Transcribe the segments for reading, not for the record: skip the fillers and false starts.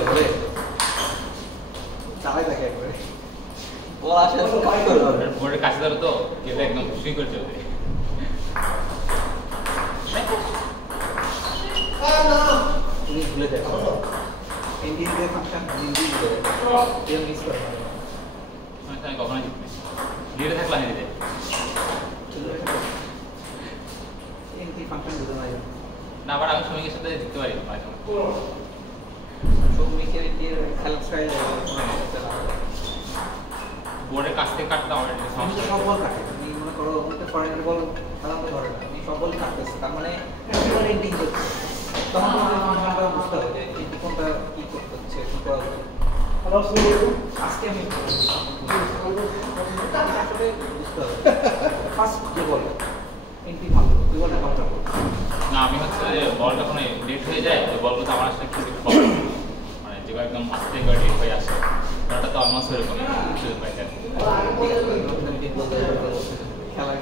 ধরে চালাই থাকে একবারে বল আসলে কাজ করে বোর্ডের কাছে ধরো তো গেলে একদম খুশি করে চলে তুমি ভুলে দেখো এনডিতে ফাংশন হিন্দি ভুলে দেখো এর মিস করে আমি কখনো লিডে থাকলাম এদিকে এনডি ফাংশন বুঝতে পারি না আবার আমি সঙ্গীর সাথে দিতে পারি মাঝে সঙ্গীকে দিয়ে খেলা স্টাইল বোর্ডের কাছ থেকে কাটতে আমার একটা সমস্যা সব বল কাটে তুমি মনে করো ওটা ফরেনার বল সাধারণত ধরে না তুমি সব বলই কাটতেছো তার মানে এন্ডিং করছে তখন তোমাদের ফাংশনটা বুঝতে হবে যে এন্ডিং কোনটা কি করতে হচ্ছে কি করা হচ্ছে আজকে আমি আসলে বুঝতে হবে ফার্স্ট যে বল এন্ডিং ভালো তুই বলটা কাউন্টার করো না আমি হচ্ছে বলটা যখন লেট হয়ে যায় তো বলগুলো আমার আসলে একটু প্রবলেম মানে যেগুলো একদম আস্তে করে লেট হয়ে আসে ওটা তো অলমোস্ট এরকম সুযোগ পাই যায়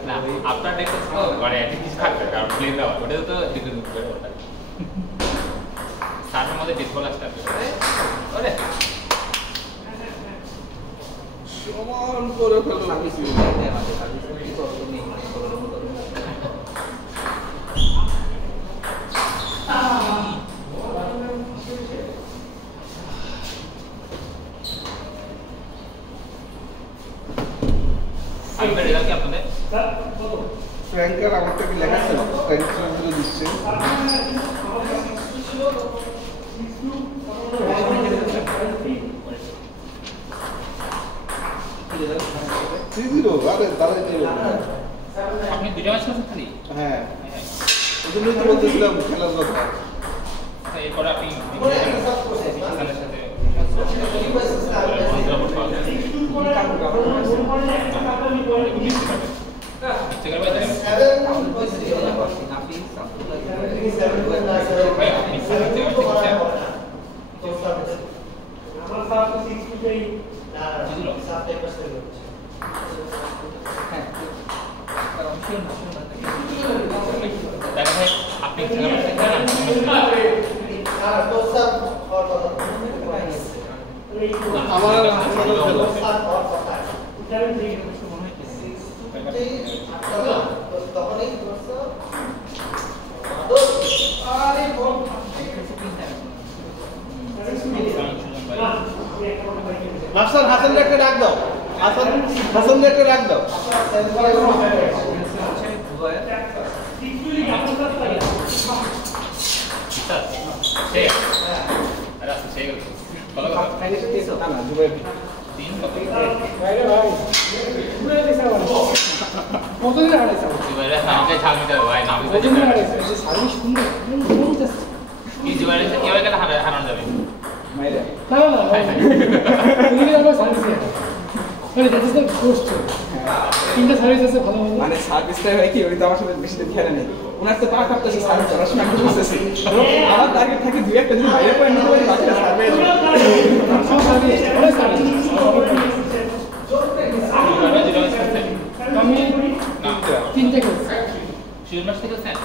না আপনার ডেট তো মানে কিছু থাকবে কারণ প্লে দেওয়া ওটা তো ডিফারেন্ট করে ওটা সার্ভের মধ্যে ডিসবল আসতে হবে ওরে সমান করে ফেলো সার্ভিস দিতে আমাদের সার্ভিস কি করব তুমি আমি রেজাল্ট কি আপনাদের ফ্র্যাঙ্কার আমারটা কি লেখা আছে ফ্র্যাঙ্কার করে দিচ্ছে আরে দাঁড়াই নিয়ে আপনি দুটো ম্যাচ খেলছেন খালি হ্যাঁ ওই জন্যই তো বলতেছিলাম খেলার কথা আচ্ছা এরপরে আপনি পাকিস্তানের সাথে বন্ধুরা করতে পারবেন আপনি আমার মাস্টার হাসান একটা ডাক দাও হাসান একটা ডাক দাও কতদিন হারাইছে আমাকে ছাড় নিতে হবে ভাই নামে কতদিন হারাইছে এই যে সার্ভিস সুন্দর কি জীবনে কিভাবে গেলে হারানো যাবে মাইরা না এদিকে আমরা সার্ভিস নিয়ে মানে দ্যাট ইজ দ্য কোস্ট তিনটা সার্ভিস আছে ভালো ভালো মানে সার্ভিসটা হয় কি ওই তো আমার সাথে বেশি খেলে নেই ওনার তো পা কাঁপতেছে সার্ভিস করার সময় আমি বুঝতেছি আমার টার্গেট থাকে দুই একটা যদি বাইরে পয়েন্ট নিতে পারি বাকিটা সার্ভিস সব সার্ভিস অনেক সার্ভিস আমি তিনটা খেলছি শিউর ম্যাচ থেকে খেলছেন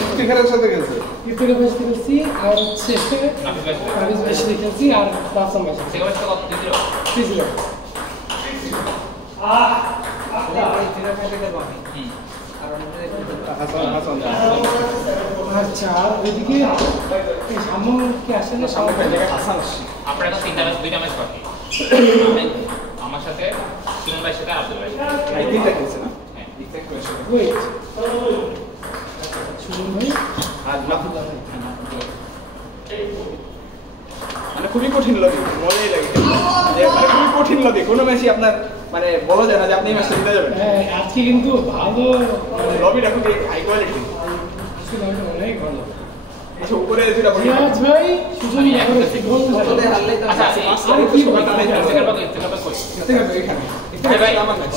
কুস্তি খেলার সাথে গেছে ক্রিকেটের ম্যাচ খেলছি আর হচ্ছে সার্ভিস ম্যাচ খেলছি আর বাসম ম্যাচ সেকেন্ড ম্যাচটা কত দিছিল খেলছি আচ্ছা আর ওইদিকে সামনে কি আসলে সামনে আপনার এখন দুইটা ম্যাচ বাকি আমার সাথে সুমন ভাইয়ের সাথে আব্দুল ভাই তিনটা খেলছে না হ্যাঁ ওয়েট সুমন ভাই আর নাফুদা ভাই মানে খুবই কঠিন লাগে মজাই লাগে যে মানে খুবই কঠিন লাগে কোনো ম্যাচই আপনার মানে বলা যায় না যে আপনি এই ম্যাচটা জিতে যাবেন হ্যাঁ আজকে কিন্তু ভালো লবিটা খুবই হাই কোয়ালিটি আজকে লবিটা অনেক ভালো এসে উপরে যেটা বলি রিয়াজ ভাই সুজন কততে হারলে তো আচ্ছা আর কি ঘন্টা নাই সেকেন্ড বাকি সেকেন্ড বাকি কই দেখতে হবে এখানে দেখতে হবে আমার ম্যাচ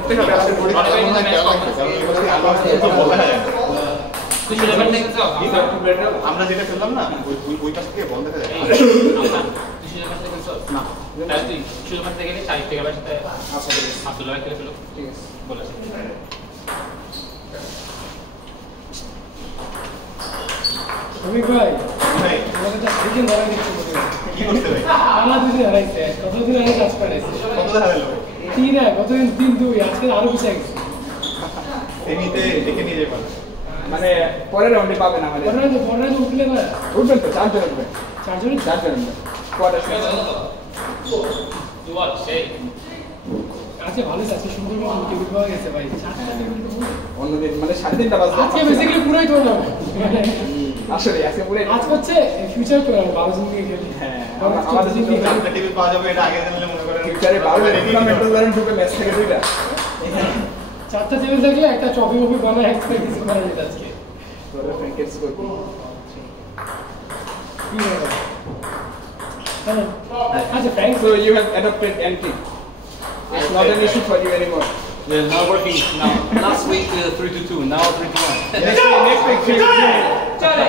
দেখতে হবে আপনি বডি তুই শুরু করতে গেছো আমরা যেটা খেললাম না ওই পাশ থেকে বল দেখা যায় তুই শুরু করতে গেছো না তাহলে তুই শুরু করতে গেলে সাইড থেকে ভাইয়ের সাথে আব্দুল ভাই খেলে ফেলো ঠিক আছে বলেছে আমি ভাই ভাই আমাকে তো সেদিন ধরা দিচ্ছে কি করতে ভাই আমার দুদিন হারাইছে কতদিন আগে কাজ করাইছে কত হারালো তিন কতদিন 3-2 আজকে আরো পিছিয়ে গেছে এমনিতে দেখে নিয়ে যাবেন মানে পরের রাউন্ডে পাবেন আমাদের পরে উঠলে না উঠবেন তো চারজন উঠবেন চারজনই চারজন উঠবেন কোয়ার্টার You what? Say. আজকে ভালো আছে সুন্দর করে টিকিট পাওয়া গেছে ভাই চারটা টিকিট অন্যদিন মানে 3:30 বাজে আজকে বেসিক্যালি পুরোই টুর্নামেন্ট আসলে আজকে পুরো আজ হচ্ছে ফিউচার টুর্নামেন্ট 12 জন নিয়ে খেলি হ্যাঁ আমাদের আমাদের টিম একটা টিভি পাওয়া যাবে এটা আগে জানলে মনে করেন ফিউচারে 12 টুর্নামেন্ট ধরেন ঢুকে ম্যাচ থেকে দুইটা চারটা টেবিল থাকলে একটা চপি মপি বানায় একটা কিছু করা যেত আজকে ধরে ফ্র্যাঙ্কেটস করব কি হবে হ্যাঁ আচ্ছা thanks so you have adopted entry it's not an issue for you anymore They're not working now. Last week 3-2-2, now 3-1. next week চলে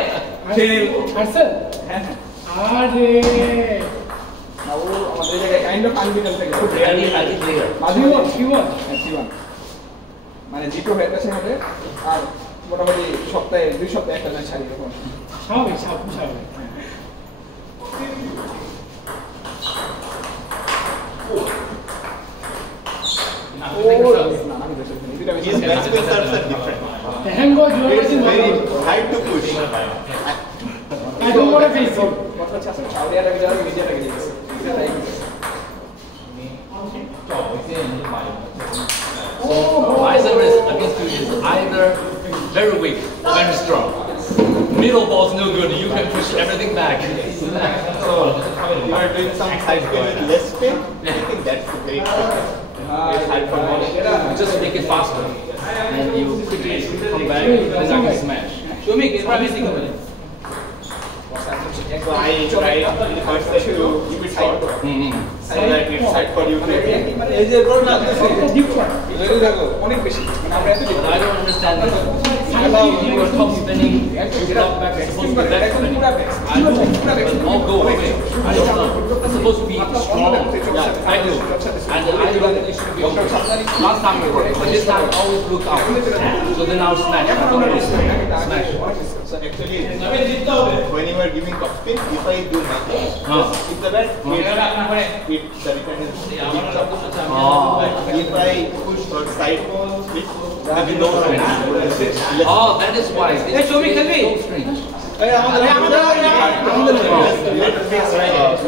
Chill. আরসেল হ্যাঁ আরে না ও আমাদের জায়গায় কাইন্ড অফ আনবিটাল থেকে খুব I need player. মাঝে কি বল G1 মানে G2 হয়ে গেছে হবে আর মোটামুটি সপ্তাহে 2 সপ্তাহে একটা ম্যাচ হারিয়ে এখন স্বাভাবিক স্বাভাবিক his batsmen serves are different Thank God you are it's watching very Bollywood. hard to push I don't want to face you. কথা হচ্ছে আসলে সাউদিয়াটাকে যাওয়ার মিডিয়াটাকে দিয়েছে My service against you is either very weak or very strong. Middle ball's no good, you can push everything back. so you are doing some side spin with less spin I think that's a great trick it's hard for bowling You just make it faster. And you quickly come back and I can smash. Show me, it's probably single. so I try in the first set to keep it short so that it's hard for you to এই যে গোল লাগতেছে Deep shot. ধরে রাখো অনেক বেশি মানে আমরা এত I don't understand this. You are top spinning, you drop back, it's supposed to be back spinning. I know, but all go away. I don't know. It's supposed to be strong. Yeah, I do. And I do it should be okay. Last time it worked, but this time always look out. So then I'll smash. I don't know. Smash. so actually when you are giving top spin if I do nothing just hit the bat it the return is deep chop if I push or side ball split there will be no spin Oh, that is why. Hey, show me, so strange.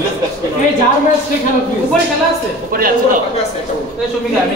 less batsman এই যার match সে খেলা please উপরে আছে তো? এই ছবি আমি